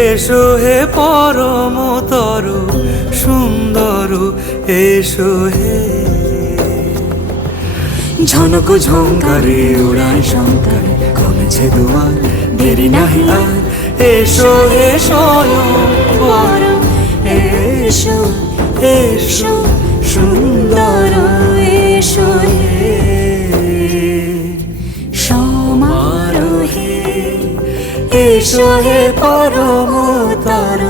এসো হে পরমতর সুন্দর, এসো হে। ঝনক ঝঙ্কারে উড়ায় শঙ্কারে কমেছে দুয়ার, দেরি নাহি আর। এসো হে স্বয়ং পরম, এসো এসো সুন্দর, এসো হে সমারোহে। এসো হে পরমতর